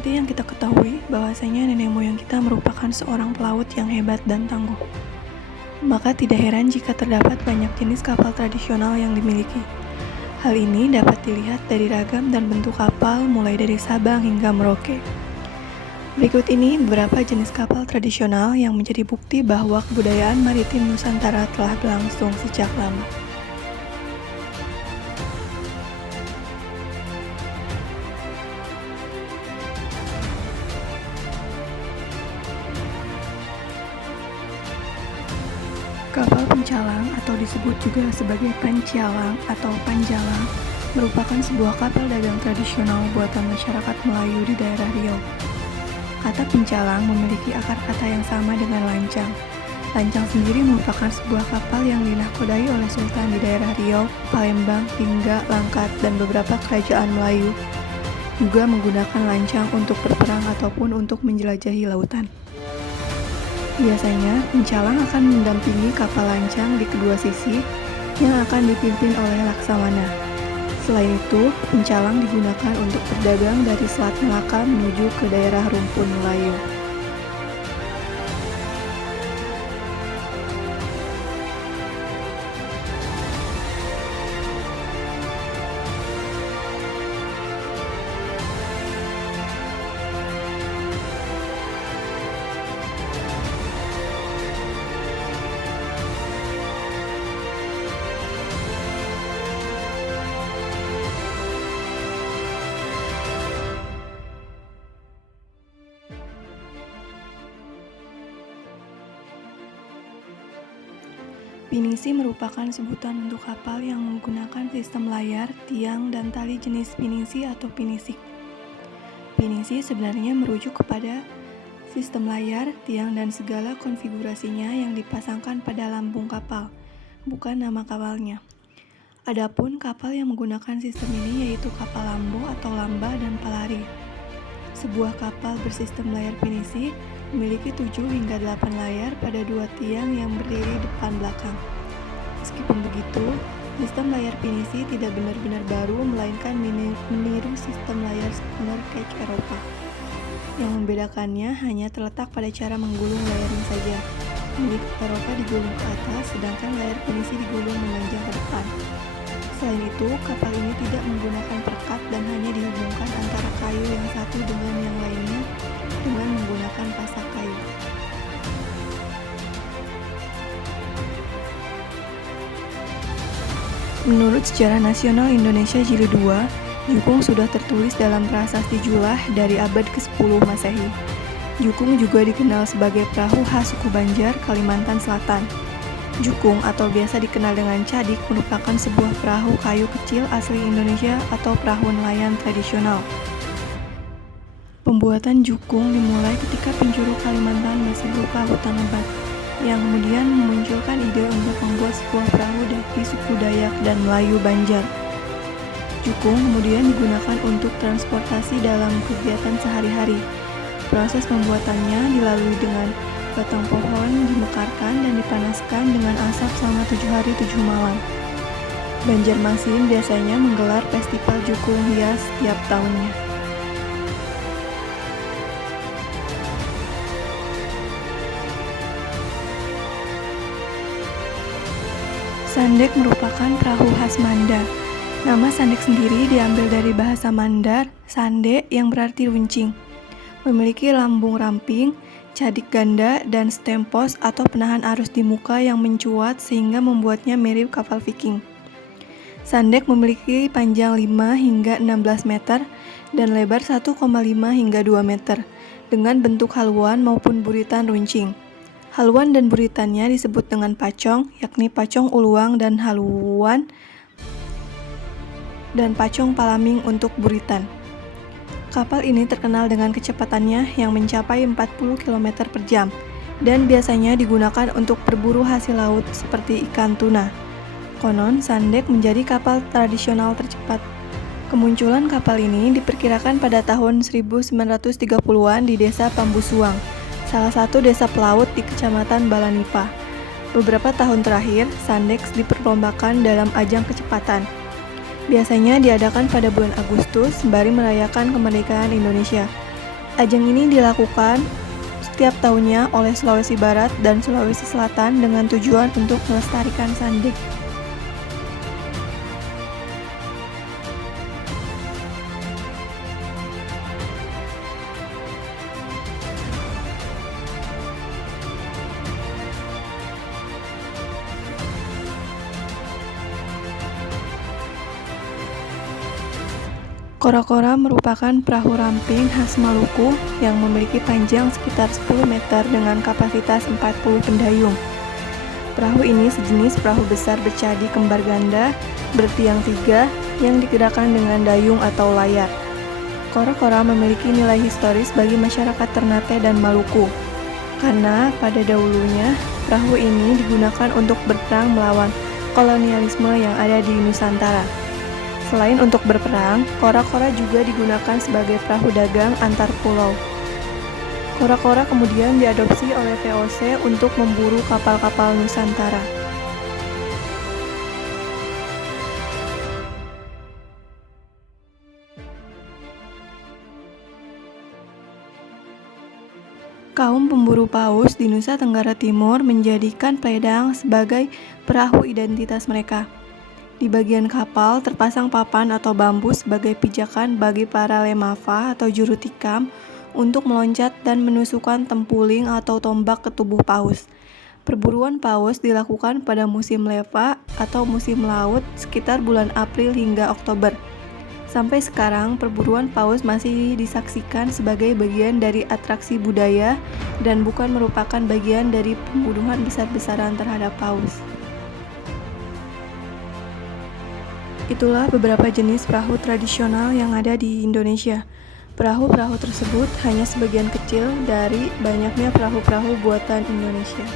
Seperti yang kita ketahui, bahwasanya nenek moyang kita merupakan seorang pelaut yang hebat dan tangguh. Maka tidak heran jika terdapat banyak jenis kapal tradisional yang dimiliki. Hal ini dapat dilihat dari ragam dan bentuk kapal mulai dari Sabang hingga Merauke. Berikut ini beberapa jenis kapal tradisional yang menjadi bukti bahwa kebudayaan maritim Nusantara telah berlangsung sejak lama. Kapal pencalang atau disebut juga sebagai pancialang atau panjalang merupakan sebuah kapal dagang tradisional buatan masyarakat Melayu di daerah Riau. Kata pencalang memiliki akar kata yang sama dengan lancang. Lancang sendiri merupakan sebuah kapal yang dinahkodai oleh Sultan di daerah Riau, Palembang, hingga Langkat dan beberapa kerajaan Melayu. Juga menggunakan lancang untuk berperang ataupun untuk menjelajahi lautan. Biasanya, pencalang akan mendampingi kapal lancang di kedua sisi yang akan dipimpin oleh laksamana. Selain itu, pencalang digunakan untuk berdagang dari Selat Melaka menuju ke daerah Rumpun Melayu. Pinisi merupakan sebutan untuk kapal yang menggunakan sistem layar, tiang, dan tali jenis pinisi atau pinisik. Pinisi sebenarnya merujuk kepada sistem layar, tiang, dan segala konfigurasinya yang dipasangkan pada lambung kapal, bukan nama kapalnya. Adapun kapal yang menggunakan sistem ini yaitu kapal lambo atau lamba dan palari. Sebuah kapal bersistem layar pinisi memiliki 7 hingga 8 layar pada 2 tiang yang berdiri depan belakang. Meskipun begitu, sistem layar pinisi tidak benar-benar baru melainkan meniru sistem layar schooner Ketch Eropa. Yang membedakannya hanya terletak pada cara menggulung layarnya saja. Milik Eropa digulung ke atas, sedangkan layar pinisi digulung memanjang ke depan. Selain itu, kapal ini tidak menggunakan perekat dan hanya dihubungkan antara kayu yang satu dengan yang lainnya dengan menggunakan pasak kayu. Menurut Sejarah Nasional Indonesia Jilid 2, jukung sudah tertulis dalam prasasti Julah dari abad ke-10 Masehi. Jukung juga dikenal sebagai perahu khas suku Banjar, Kalimantan Selatan. Jukung atau biasa dikenal dengan cadik merupakan sebuah perahu kayu kecil asli Indonesia atau perahu nelayan tradisional. Pembuatan jukung dimulai ketika penjuru Kalimantan masih berupa hutan lebat, yang kemudian memunculkan ide untuk membuat sebuah perahu dari suku Dayak dan Melayu Banjar. Jukung kemudian digunakan untuk transportasi dalam kegiatan sehari-hari. Proses pembuatannya dilalui dengan batang pohon dimekarkan dan dipanaskan dengan asap selama 7 hari 7 malam. Banjarmasin biasanya menggelar festival jukung hias setiap tahunnya. Sandek merupakan perahu khas Mandar. Nama sandek sendiri diambil dari bahasa Mandar, sande yang berarti runcing. Memiliki lambung ramping, cadik ganda, dan stempos atau penahan arus di muka yang mencuat sehingga membuatnya mirip kapal Viking. Sandek memiliki panjang 5 hingga 16 meter dan lebar 1,5 hingga 2 meter dengan bentuk haluan maupun buritan runcing. Haluan dan buritannya disebut dengan pacong, yakni pacong uluang dan haluan, dan pacong palaming untuk buritan. Kapal ini terkenal dengan kecepatannya yang mencapai 40 km per jam dan biasanya digunakan untuk berburu hasil laut seperti ikan tuna. Konon, Sandek menjadi kapal tradisional tercepat. Kemunculan kapal ini diperkirakan pada tahun 1930-an di desa Pambusuang, salah satu desa pelaut di Kecamatan Balanipa. Beberapa tahun terakhir, Sandek diperlombakan dalam ajang kecepatan. Biasanya diadakan pada bulan Agustus sembari merayakan kemerdekaan Indonesia. Ajang ini dilakukan setiap tahunnya oleh Sulawesi Barat dan Sulawesi Selatan dengan tujuan untuk melestarikan Sandik. Kora-kora merupakan perahu ramping khas Maluku yang memiliki panjang sekitar 10 meter dengan kapasitas 40 pendayung. Perahu ini sejenis perahu besar bercadi kembar ganda bertiang 3 yang digerakkan dengan dayung atau layar. Kora-kora memiliki nilai historis bagi masyarakat Ternate dan Maluku, karena pada dahulunya perahu ini digunakan untuk berperang melawan kolonialisme yang ada di Nusantara. Selain untuk berperang, kora-kora juga digunakan sebagai perahu dagang antar pulau. Kora-kora kemudian diadopsi oleh VOC untuk memburu kapal-kapal Nusantara. Kaum pemburu paus di Nusa Tenggara Timur menjadikan pedang sebagai perahu identitas mereka. Di bagian kapal terpasang papan atau bambu sebagai pijakan bagi para lemafa atau juru tikam untuk meloncat dan menusukkan tempuling atau tombak ke tubuh paus. Perburuan paus dilakukan pada musim leva atau musim laut sekitar bulan April hingga Oktober. Sampai sekarang, perburuan paus masih disaksikan sebagai bagian dari atraksi budaya dan bukan merupakan bagian dari pembunuhan besar-besaran terhadap paus. Itulah beberapa jenis perahu tradisional yang ada di Indonesia. Perahu-perahu tersebut hanya sebagian kecil dari banyaknya perahu-perahu buatan Indonesia.